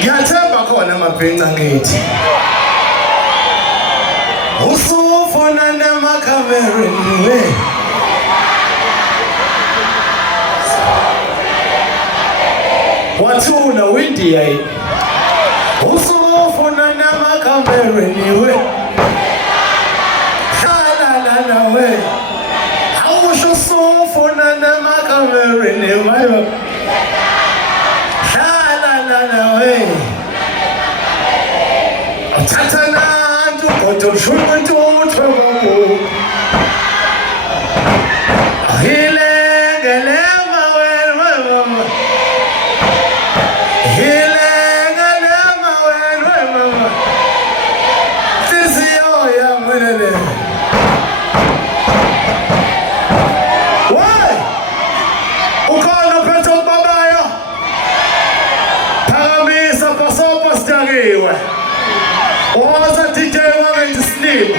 Ngiyathemba khona amabhenca ngithi. Usufona namakhamereni we. Wathuna windiya yini. Usufona namakhamereni we. Hala we. Awusho usufona namakhamereni we. Tatanantu kotoshuntu tomo Hilengelema wenwe Hilengelema wenwe Tizio ya mwenene Why? Ukana peto babaya Paramisa pasopa stagiwe Oza DJ wanting to sleep.